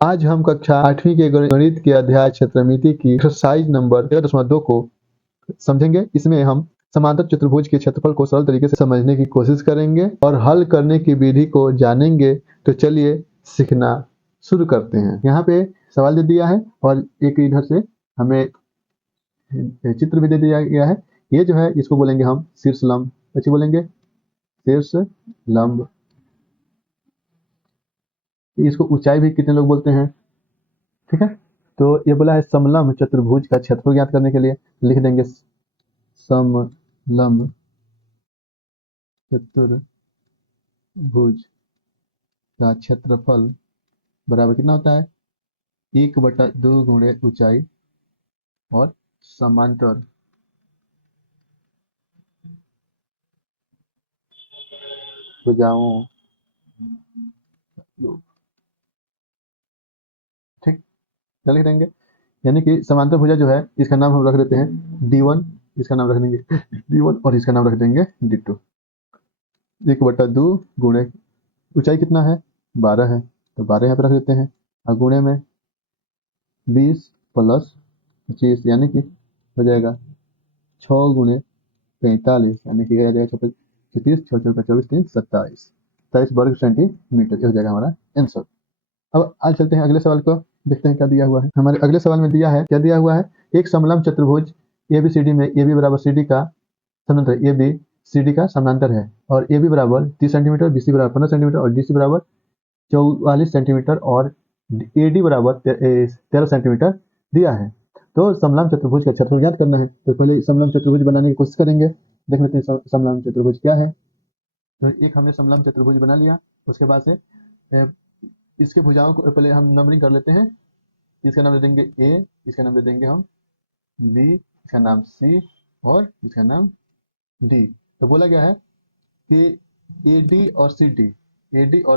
आज हम कक्षा 8वीं के गणित के अध्याय क्षेत्रमिति की एक्सरसाइज नंबर 13.2 को समझेंगे। इसमें हम समांतर चतुर्भुज के क्षेत्रफल को सरल तरीके से समझने की कोशिश करेंगे और हल करने की विधि को जानेंगे। तो चलिए सीखना शुरू करते हैं। यहाँ पे सवाल दे दिया है और एक इधर से हमें चित्र भी दे दिया गया है। ये जो है इसको बोलेंगे हम शीर्ष लंब, अच्छी बोलेंगे शीर्ष लंब। इसको ऊंचाई भी कितने लोग बोलते हैं, ठीक है। तो ये बोला है समलंब चतुर्भुज का क्षेत्रफल ज्ञात करने के लिए लिख देंगे समलंब चतुर्भुज का क्षेत्रफल बराबर कितना होता है 1/2 गुणे ऊंचाई और समांतर भुजाओं, ठीक। क्या लिख देंगे, यानी कि समांतर भुजा जो है इसका नाम हम रख देते हैं D1, इसका नाम रख देंगे D1 और इसका नाम रख देंगे D2। 1/2 गुणे ऊंचाई कितना है 12 है, तो 12 यहाँ पे रख देते हैं और गुणे में 20 प्लस 25 यानी कि हो जाएगा 6 गुणे 45 यानी कि आ जाएगा 36, 6 चौका 24, 3 27, 27 वर्ग सेंटीमीटर। ये हो जाएगा हमारा आंसर। अब आज चलते हैं अगले सवाल को, देखते हैं क्या दिया हुआ है। हमारे अगले सवाल में दिया है, क्या दिया हुआ है, एक समलंब चतुर्भुज ABCD में AB बराबर CD का समांतर ABCD का समांतर है और AB बराबर 30 सेंटीमीटर, BC बराबर 15 सेंटीमीटर और DC बराबर 44 सेंटीमीटर और AD बराबर 13 सेंटीमीटर दिया है। तो समलंब चतुर्भुज का क्षेत्रफल ज्ञात करना है। तो पहले समलंब चतुर्भुज बनाने की कोशिश करेंगे, देख लेते हैं समलंब चतुर्भुज क्या है। तो एक हमने समलंब चतुर्भुज बना लिया, उसके बाद से इसके भुजाओं को पहले हम नंबरिंग कर लेते हैं। इसका नाम दे देंगे A, इसका नाम दे देंगे हम B, इसका नाम C और इसका नाम D। तो बोला गया है कि AD और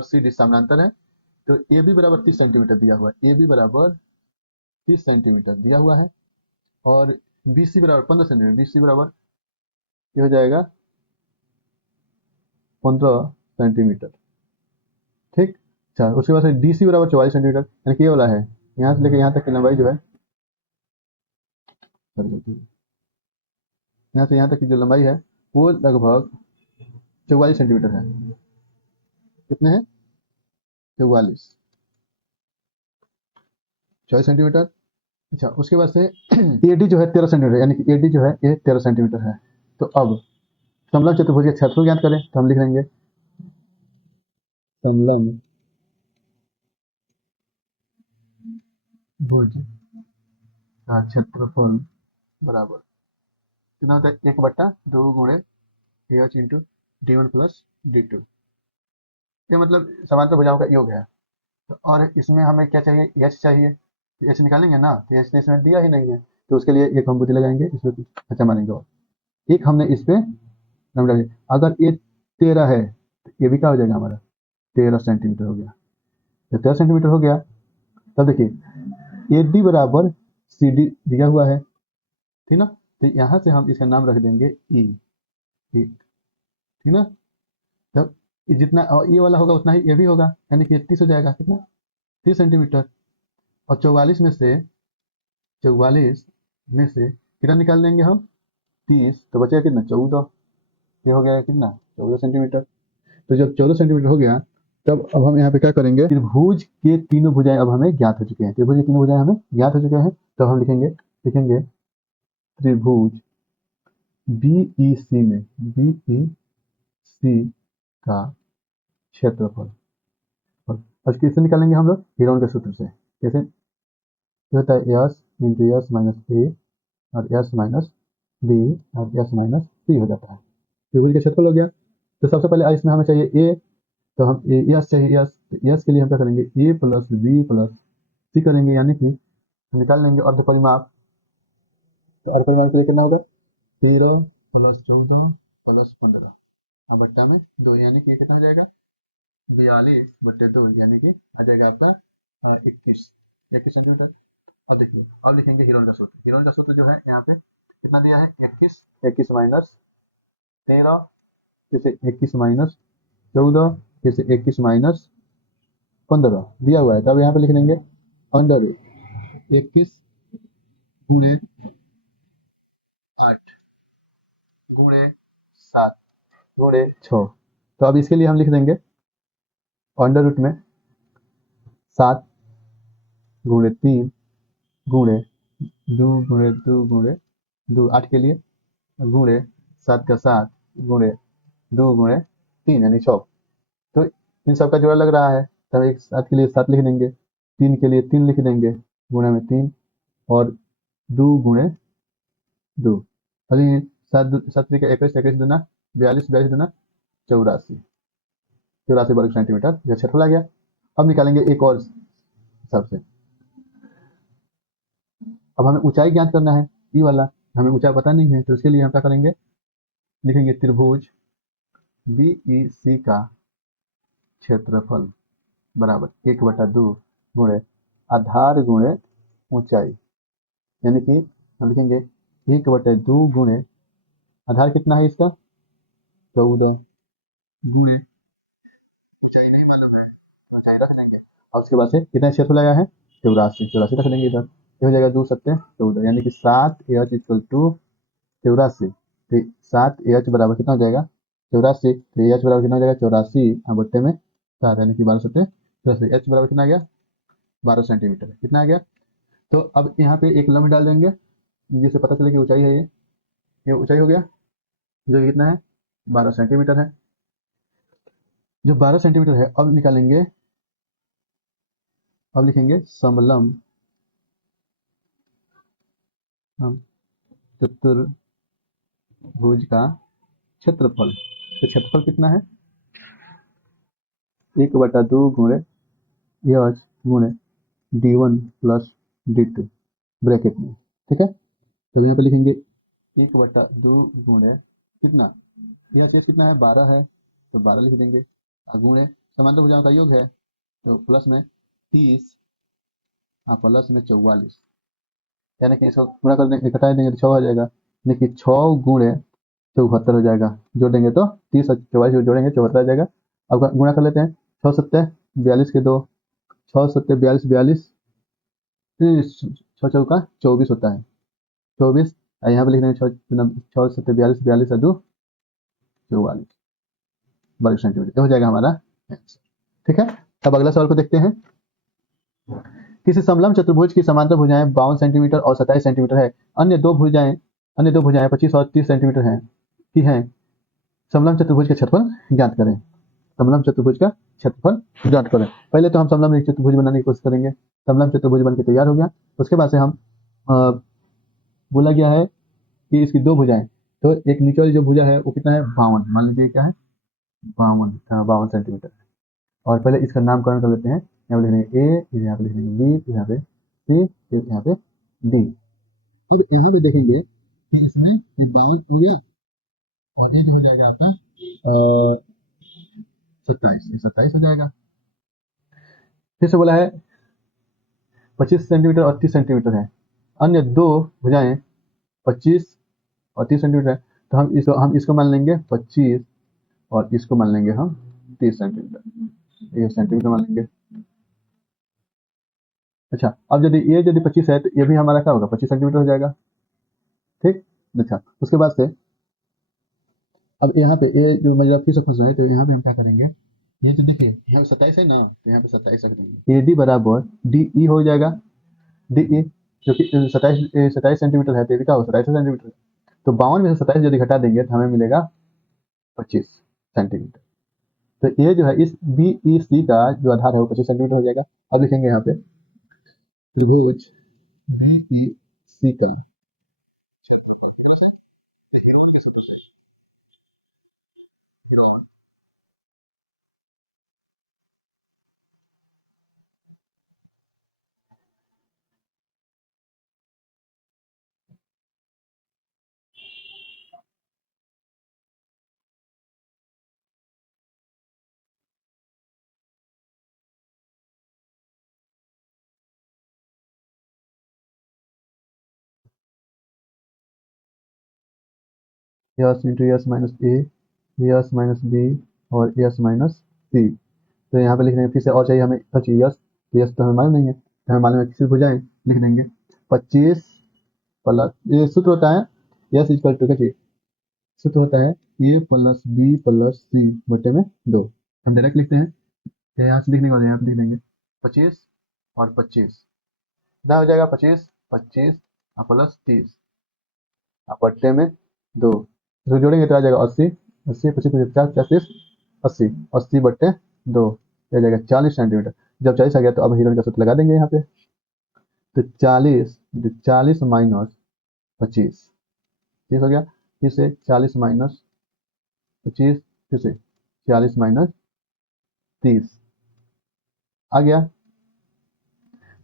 CD समानांतर है। तो AB बराबर 30 सेंटीमीटर दिया हुआ है, AB बराबर 30 सेंटीमीटर दिया हुआ है और BC बराबर 15 सेंटीमीटर, BC बराबर ये हो जाएगा 15 सेंटीमीटर, ठीक। अच्छा, उसके बाद से DC बराबर 44 सेंटीमीटर, यानी कि ये वाला है यहाँ से लेकर यहाँ तक की लंबाई जो है, यहाँ से यहाँ तक की जो लंबाई है वो लगभग 44 सेंटीमीटर है। कितने हैं 44 सेंटीमीटर। अच्छा, उसके बाद से AD जो है 13 सेंटीमीटर, यानी कि AD जो है ये 13 सेंटीमीटर है। तो अब समलंब चतुर्भुज का क्षेत्रफल ज्ञात करें, तो हम लिख लेंगे समलंब भुज का क्षेत्रफल बराबर कितना होता है 1/2 गुणे H into D1 plus D2। ये मतलब समांतर भुजाओं का योग है। और इसमें हमें क्या चाहिए, H चाहिए। H निकालेंगे ना, तो H तो इसमें दिया ही नहीं है, तो उसके लिए एक हम बुद्धि लगाएंगे, इसमें कुछ अच्छा मानेंगे। और एक हमने इस पे नंबर डालिए, अगर ये 13 है तो ये भी क्या हो जाएगा हमारा 13 सेंटीमीटर हो गया। जब 13 सेंटीमीटर हो गया तब देखिए AD बराबर CD दिया हुआ है, ठीक ना। तो यहाँ से हम इसका नाम रख देंगे E, ठीक ना। जब जितना ये वाला होगा उतना ही ये भी होगा, यानी कि 30 हो जाएगा, कितना 30 सेंटीमीटर। और 44 में से कितना निकाल लेंगे हम 30, तो बचेगा कितना 14। ये हो गया कितना 14 सेंटीमीटर। तो जब 14 सेंटीमीटर हो गया तब अब हम यहाँ पे क्या करेंगे, त्रिभुज के तीनों भुजाएं अब हमें ज्ञात हो चुके हैं, त्रिभुज के तीनों भुजाएं हमें ज्ञात हो चुके हैं। तो हम लिखेंगे त्रिभुज BEC का क्षेत्रफल। और किससे निकालेंगे हम लोग, हीरोन के सूत्र से। कैसे, ये होता है S into S minus A और S माइनस B और S माइनस C हो जाता है। त्रिभुज का क्षेत्रफल हो गया। तो सबसे पहले इसमें हमें चाहिए A, तो हम यस चाहिए, यस के लिए हम क्या करेंगे A plus B plus C करेंगे, यानी कि निकाल लेंगे अर्ध परिमाप। तो अर्ध परिमाप के लिए कितना होगा 13 प्लस 14 प्लस 15 और बट्टा में 2, यानी कि कितना हो जाएगा 42/2, यानी कि आ जाएगा आपका 21 सेंटीमीटर। अब देखिए, अब लिखेंगे हीरोन का सूत्र। हीरोन का सूत्र जो है यहाँ पे कितना दिया है 21 माइनस 13, फिर से 21 माइनस 14, फिर से 21 माइनस 15 दिया हुआ है। तब यहाँ पे लिख देंगे अंडर रूट 21 गुणे 8 गुणे 7 गुणे 6। तो अब इसके लिए हम लिख देंगे अंडर रूट में 7 गुणे 3 गुणे 2 गुणे 2 गुणे 2 8 के लिए गुणे 7 का 7 गुणे 2 गुणे 3 यानी 6। तो इन सब का जोड़ा लग रहा है, तब एक 7 के लिए 7 लिख देंगे, 3 के लिए 3 लिख देंगे, गुणे में 3 और 2 गुणे 2। अभी 7 का 21 21 दूना 42 42 दूना 84 84 वर्ग सेंटीमीटर यह क्षेत्रफल आ गया। अब निकालेंगे एक और सबसे। अब हमें ऊंचाई ज्ञात करना है, ई वाला हमें ऊंचाई पता नहीं है, तो उसके लिए हम क्या करेंगे, लिखेंगे त्रिभुज बी ई सी का क्षेत्रफल बराबर 1/2 गुणे आधार गुणे ऊंचाई, यानी कि हम लिखेंगे 1/2 गुणे आधार कितना है इसका 14 गुणे ऊंचाई नहीं मालूम है, तो ऊंचाई रख देंगे और उसके बाद से कितना क्षेत्रफल आया है 84 84 रख देंगे इधर। ये हो जाएगा 2 सत्ते 14 यानी कि 7 एच इक्वल टू 84। तो 7 एच बराबर कितना हो जाएगा 84। तो एच बराबर कितना हो जाएगा 84 बट्टे में 7 यानी कि 12 सत्ते 84। एच बराबर कितना आ गया 12 सेंटीमीटर कितना आ गया। तो अब यहाँ पे एक लम्ब डाल देंगे जिससे पता चले कि ऊंचाई है ये ऊंचाई हो गया जो कि कितना है 12 सेंटीमीटर है। जो 12 सेंटीमीटर है अब निकालेंगे, अब लिखेंगे समलंब चतुर्भुज का क्षेत्रफल। तो क्षेत्रफल कितना है 1/2 गुणे एच गुणे d1 प्लस d2 ब्रैकेट में, ठीक है। तो यहाँ पे लिखेंगे 1/2 गुणे कितना यह चीज कितना है 12 है तो 12 लिख देंगे और गुणे समांतर भुजाओं का योग है तो प्लस में 30 और प्लस में 44 यानी कि इसको गुणा कर देंगे घटा देंगे तो 6 हो जाएगा, यानी कि 6 गुणे 74 हो जाएगा। जोड़ेंगे तो 30 और 44 जोड़ेंगे 74 आ जाएगा। अब गुणा कर लेते हैं 6 सत्ते 42 के 2 6 सत्ते 42 42 6 चौका 24 होता है 24। यहाँ पे लिख देंगे 6 सत्ते 42 42 और 2 44 वर्ग सेंटीमीटर, ये हो जाएगा हमारा आंसर, ठीक है। अब अगला सवाल को देखते हैं। किसी समलंब चतुर्भुज की समांतर भुजाएं 52 सेंटीमीटर और 27 सेंटीमीटर है। अन्य दो भुजाएं 25 और 30 सेंटीमीटर हैं। समलंब चतुर्भुज का क्षेत्रफल ज्ञात करें। समलंब चतुर्भुज का क्षेत्रफल ज्ञात करें। पहले तो हम समलंब चतुर्भुज बनाने की कोशिश करेंगे। समलंब चतुर्भुज बन के तैयार हो गया, उसके बाद से हम बोला गया है कि इसकी दो भुजाएं, तो एक नीचे वाली जो भुजा है वो कितना है 52, मान लीजिए क्या है 52 सेंटीमीटर। और पहले इसका नामकरण कर लेते हैं। यहाँ पे लिख देंगे ए, यहाँ पे लिख देंगे बी, यहाँ पे सी, फिर यहाँ पे डी। अब यहाँ पे देखेंगे कि इसमें ये 52 हो गया और ये जो हो जाएगा आपका 27, 27 हो जाएगा। फिर से बोला है 25 सेंटीमीटर और 30 सेंटीमीटर है। अन्य दो भुजाएं 25 और 30 सेंटीमीटर है, तो हम इसको मान लेंगे 25 और इसको मान लेंगे हम 30 सेंटीमीटर, ये सेंटीमीटर मान लेंगे। अच्छा, अब यदि 25 है तो ये भी हमारा क्या होगा 25 सेंटीमीटर हो जाएगा, ठीक। अच्छा, उसके बाद से अब यहाँ पे ये जो मतलब फिर से फंस रहा है, तो यहाँ पे हम क्या करेंगे, ये जो देखिए यहाँ 27 है ना, तो यहाँ पे 27 रख देंगे। ए डी बराबर डी ई हो जाएगा। डी ई जो कि 27 सेंटीमीटर है, तो ये भी क्या होगा 27 सेंटीमीटर। तो 52 में से 27 यदि घटा देंगे तो हमें मिलेगा 25 सेंटीमीटर। तो ये जो है इस बी ई सी का जो आधार है वो 25 सेंटीमीटर हो जाएगा। अब लिखेंगे यहाँ पे त्रिभुज बी ई सी का क्षेत्रफल हीरो के सूत्र से Hero S into S minus A, S minus B और यस माइनस सी। तो यहाँ पे लिख रहे हैं फिर से और चाहिए हमें सच यस, तो यस तो हमें मालूम नहीं है, हमें मालूम है किसी भुजाएं लिख देंगे 25 प्लस, ये सूत्र होता है यस इक्वल टू, क्या सूत्र होता है ए प्लस बी प्लस सी बटे में 2। हम डायरेक्ट लिखते हैं, यहाँ से लिखने के बाद यहाँ पे लिख देंगे 25 और 25 कितना हो जाएगा, 25 25 और प्लस 30 और बट्टे में 2, इसको जोड़ेंगे तो आ जाएगा 80 80 25 50 50 80 80 बट्टे 2, आ जाएगा 40 सेंटीमीटर। जब 40 आ गया तो अब हिरण का सूत्र लगा देंगे यहाँ पे, तो 40 माइनस 25 30 हो गया, फिर से 40 माइनस 25, फिर से 40 माइनस 30 आ गया,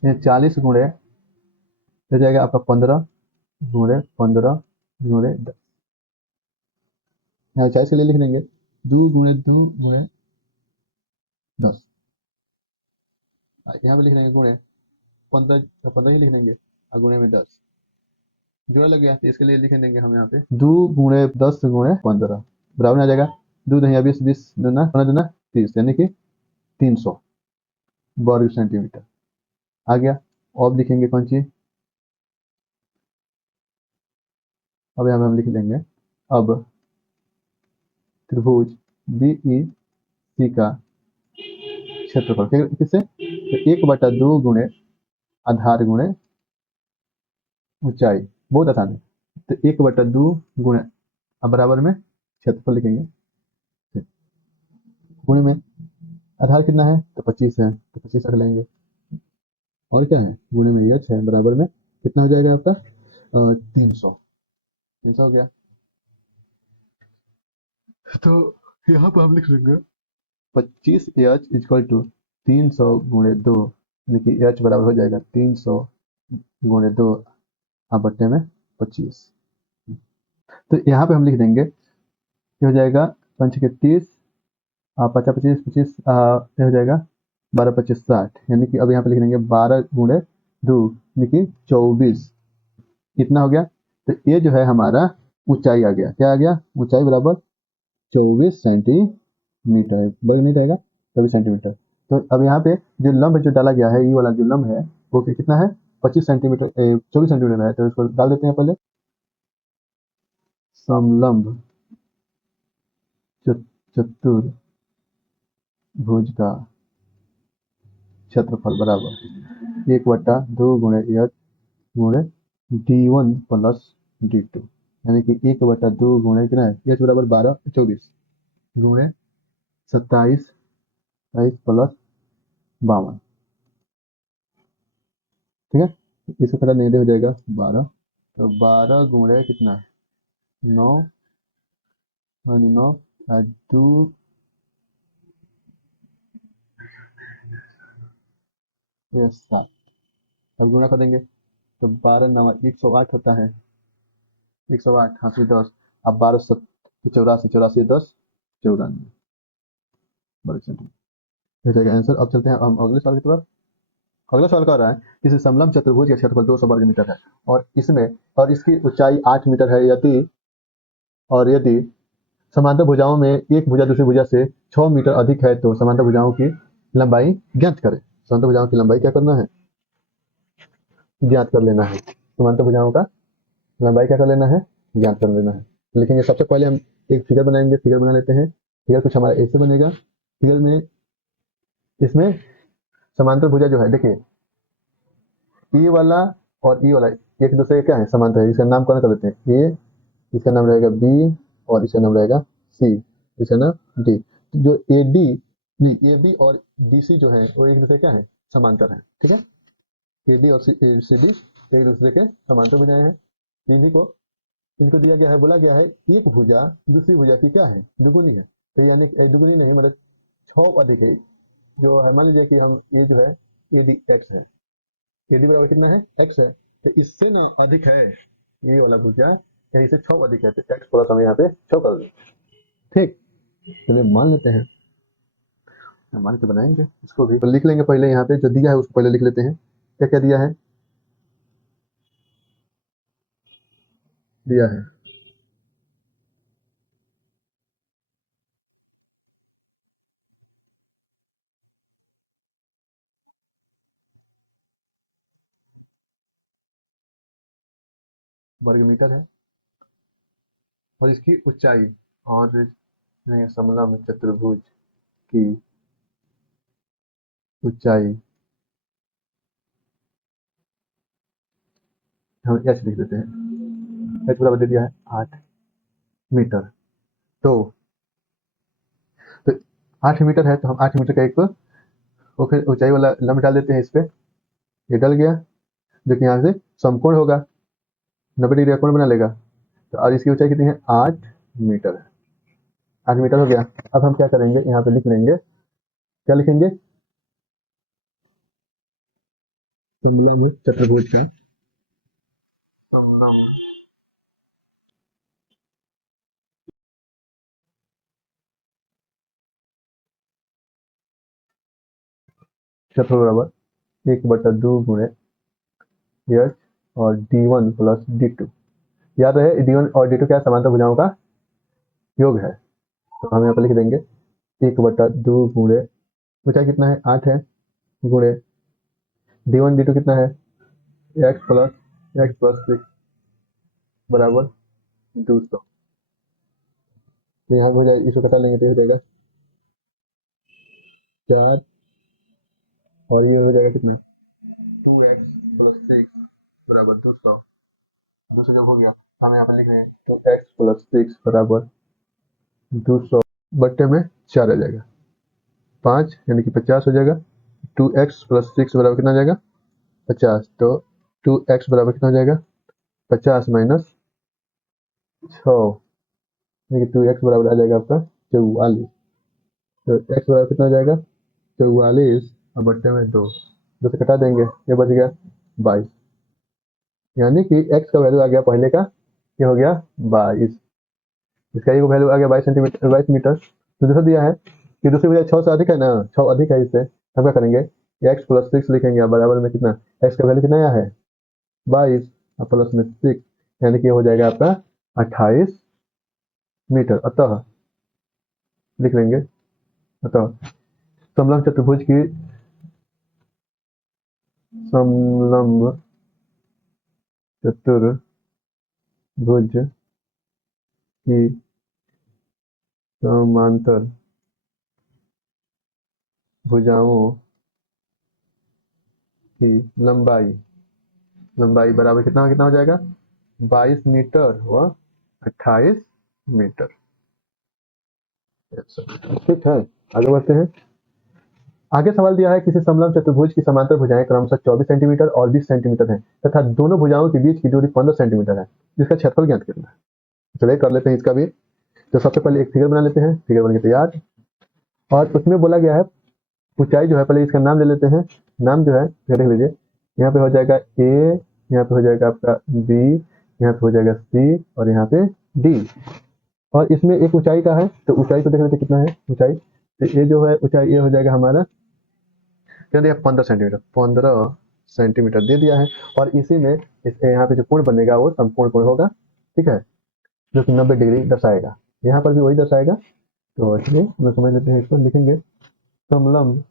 ये 40 गुणे हो जाएगा आपका 15 गुणे 15 गुणे 10, यहाँ 40 के लिए लिख देंगे 2 गुणे 2 गुणे 10, यहाँ पे लिख देंगे गुणे 15 15 ही लिख देंगे और गुणे में 10 जोड़ा लग गया, तो इसके लिए लिख देंगे हम यहाँ पे 2 गुणे 10 गुणे 15 बराबर में आ जाएगा 2 दहिया 20 20 दूना 15 दूना 30 यानी कि 300 वर्ग सेंटीमीटर आ गया। अब लिखेंगे कौन सी, अब यहाँ पे हम लिख देंगे अब त्रिभुज बी ई सी का क्षेत्रफल किससे, तो 1/2 गुणे आधार गुणे ऊंचाई, बहुत आसान है। तो 1/2 गुणे अब बराबर में क्षेत्रफल लिखेंगे, गुणे में आधार कितना है तो 25 है तो 25 रख लेंगे, और क्या है गुणे में एच है, बराबर में कितना हो जाएगा आपका 300 300 हो गया। तो यहाँ पर हम लिख देंगे 25 एच इक्वल टू 300 गुणे 2, यानी कि एच बराबर हो जाएगा 300 गुणे 2 आप बट्टे में 25। तो यहाँ पे हम लिख देंगे ये हो जाएगा 5 के 30 50 25 25 ये हो जाएगा 12 25 60, यानी कि अब यहाँ पे लिख देंगे 12 गुणे 2 यानी कि 24, कितना हो गया, तो ये जो है हमारा ऊंचाई आ गया, क्या आ गया ऊंचाई बराबर 24 सेंटीमीटर, वर्ग नहीं रहेगा 24 सेंटीमीटर। तो अब यहाँ पे जो लंब जो डाला गया है, ये वाला जो लंब है वो कितना है 25 सेंटीमीटर 24 सेंटीमीटर है, तो इसको डाल देते हैं पहले, समलंब चतुर्भुज का क्षेत्रफल बराबर 1/2 गुणे एच गुणे D1 प्लस D2, यानी कि 1/2 गुणे कितना है एच बराबर 12 24 गुणे 27 23 प्लस 52, ठीक है, इसको थोड़ा नेगेटिव हो जाएगा 12, तो 12 गुणे कितना 9 9 2 7, अब गुणा कर देंगे तो 12 9 108 होता है, 108 हाँसी 10, अब 12 84 84 10 94 वर्ग सेंटीमीटर हो जाएगा आंसर। अब चलते हैं हम अगले सवाल की तरफ। अगला सवाल कह रहा है किसी समलंब चतुर्भुज का क्षेत्रफल 200 वर्ग मीटर है और इसमें और इसकी ऊंचाई 8 मीटर है, यदि समांतर भुजाओं में एक भुजा दूसरी भुजा से 6 मीटर अधिक है तो समांतर भुजाओं की लंबाई ज्ञात करें। समांतर भुजाओं की लंबाई क्या करना है, ज्ञात कर लेना है, समांतर भुजाओं का लंबाई क्या कर लेना है, ज्ञात कर लेना है। लिखेंगे सबसे पहले हम एक फिगर बनाएंगे, फिगर बना लेते हैं, फिगर कुछ हमारा ऐसे बनेगा, फिगर में इसमें समांतर भुजा जो है देखिए ई वाला और ई वाला एक दूसरे का क्या है समांतर है, इसका नाम कौन कर देते हैं ए, इसका नाम रहेगा बी और इसका नाम रहेगा सी, इसका नाम डी। जो ए डी नहीं ए बी और डी सी जो है वो एक दूसरे क्या है समांतर है, ठीक है, ए डी और सी डी एक दूसरे के समांतर भुजाएं हैं। इन्हीं को इनको दिया गया है, बोला गया है एक भुजा दूसरी भुजा की क्या है दुगुनी है, तो यानी दुगुनी नहीं मतलब 6 अधिक है, जो है मान लीजिए कि हम ये जो है ए डी एक्स है, ए डी बराबर कितना है एक्स है, तो इससे ना अधिक है ये वाला भुजा यहीं से 6 अधिक है, तो एक्स प्लस हम यहाँ पे 6 कर दें, ठीक, चलिए मान लेते हैं, मान के बनाएंगे इसको भी, तो लिख लेंगे पहले यहाँ पे जो दिया है उसको पहले लिख लेते हैं, क्या क्या दिया है, दिया है वर्ग मीटर है। और इसकी ऊंचाई और समलंब चतुर्भुज की ऊंचाई हम एच लिख देते हैं। एच बराबर दे दिया है 8 मीटर। तो 8 मीटर है, तो हम 8 मीटर का एक ऊंचाई वाला लंब डाल देते हैं इस पे। ये डल गया, जो कि यहाँ से समकोण होगा, 90 डिग्री का कोण बना लेगा। तो और इसकी ऊंचाई कितनी है? 8 मीटर है। 8 मीटर हो गया। अब हम क्या करेंगे, यहाँ पे लिख लेंगे, क्या लिखेंगे? समलंब चतुर्भुज का समलंब क्षेत्रफल बराबर 1/2 गुणे एच और d1 प्लस d2। याद रहे d1 और d2 क्या है? समांतर भुजाओं का योग है। तो हम यहाँ पर लिख देंगे 1/2 गुणे ऊंचाई कितना है? 8 है, गुणे d1 d2 कितना है? x प्लस 6 बराबर 200। तो यहाँ हो जाएगा, इसको घटा लेंगे तो हो जाएगा 4, और ये हो जाएगा कितना? 2x प्लस 6 बराबर 200। 200 जब हो गया, हम यहाँ पर लिख रहे हैं 2x प्लस 6 बराबर 200 बट्टे में 4 आ जाएगा, 5 यानी कि 50 हो जाएगा। 2x प्लस 6 बराबर कितना आ जाएगा? 50। तो 2x बराबर कितना हो जाएगा? 50 माइनस 6, यानी कि 2x बराबर आ जाएगा आपका 44। तो x बराबर कितना हो जाएगा? 44 और बट्टे में 2 से घटा देंगे, ये बच गया 22। यानी कि x का वैल्यू आ गया पहले का, ये हो गया 22। इसका ये वैल्यू आ गया 22 सेंटीमीटर, 22 मीटर। तो दूसरा दिया है कि दूसरी वजह 6 से अधिक है ना, 6 अधिक है, इससे हम क्या करेंगे? x प्लस 6 लिखेंगे, बराबर में कितना? x का वैल्यू कितना आया है? 22 और प्लस में 6, यानी कि हो जाएगा आपका 28 मीटर। अतः लिख लेंगे, अतः समलंब चतुर्भुज की समलंब चतुर्भुज की समांतर भुजाओं की लंबाई लंबाई बराबर कितना कितना हो जाएगा? 22 मीटर व 28 मीटर। ठीक है, आगे बढ़ते हैं। आगे सवाल दिया है, किसी समलंब चतुर्भुज की समांतर भुजाएं क्रमशः 24 सेंटीमीटर और 20 सेंटीमीटर हैं तथा दोनों भुजाओं के बीच की दूरी 15 सेंटीमीटर है, जिसका क्षेत्रफल ज्ञात करना है। चलिए कर लेते हैं इसका भी। तो सबसे पहले एक फिगर बना लेते हैं, फिगर बन के तैयार। और उसमें बोला गया है ऊंचाई जो है, पहले इसका नाम ले लेते हैं। नाम जो है देख लीजिए, यहाँ पे हो जाएगा ए, यहाँ पे हो जाएगा आपका बी, यहाँ पे हो जाएगा सी, और यहाँ पे डी। और इसमें एक ऊंचाई का है, तो ऊंचाई को देख लेते कितना है ऊंचाई। तो ये जो है ऊंचाई, ये हो जाएगा हमारा क्या दिया? 15 सेंटीमीटर, 15 सेंटीमीटर दे दिया है। और इसी में यहाँ पे जो कोण बनेगा वो समकोण कोण होगा, ठीक है, जो कि 90 डिग्री दर्शाएगा। यहाँ पर भी वही दर्शाएगा। तो इसलिए हम समझ लेते हैं, इसको लिखेंगे समलंब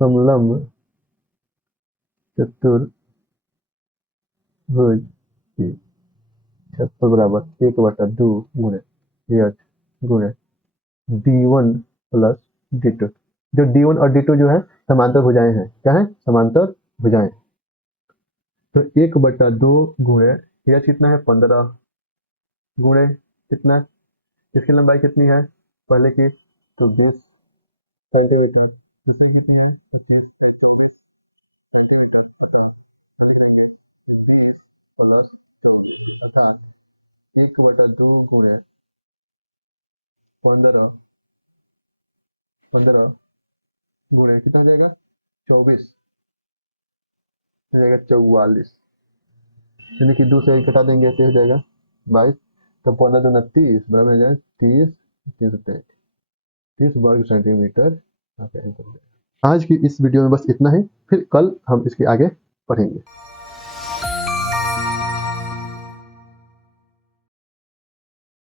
समलंब चतुर्भुज की क्षेत्रफल बराबर 1/2 गुणे एच गुणे d1 प्लस d2। जो d1 और d2 जो है समांतर भुजाएं हैं, क्या है? समांतर भुजाएं। तो 1/2 गुणे एच कितना है? 15 गुणे कितना, इसकी लंबाई कितनी है पहले की? तो 20 सेंटीमीटर। इसकी कितनी है? 25। 20 प्लस अर्थात 1/2 गुणे 15, 15 गुणे कितना हो जाएगा? 24 हो जाएगा 44। यानी कि 2 से घटा देंगे तो हो जाएगा 22। तो 15 दूना 30 बराबर हो जाएगा 30, 30 वर्ग सेंटीमीटर। आज की इस वीडियो में बस इतना ही, फिर कल हम इसके आगे पढ़ेंगे।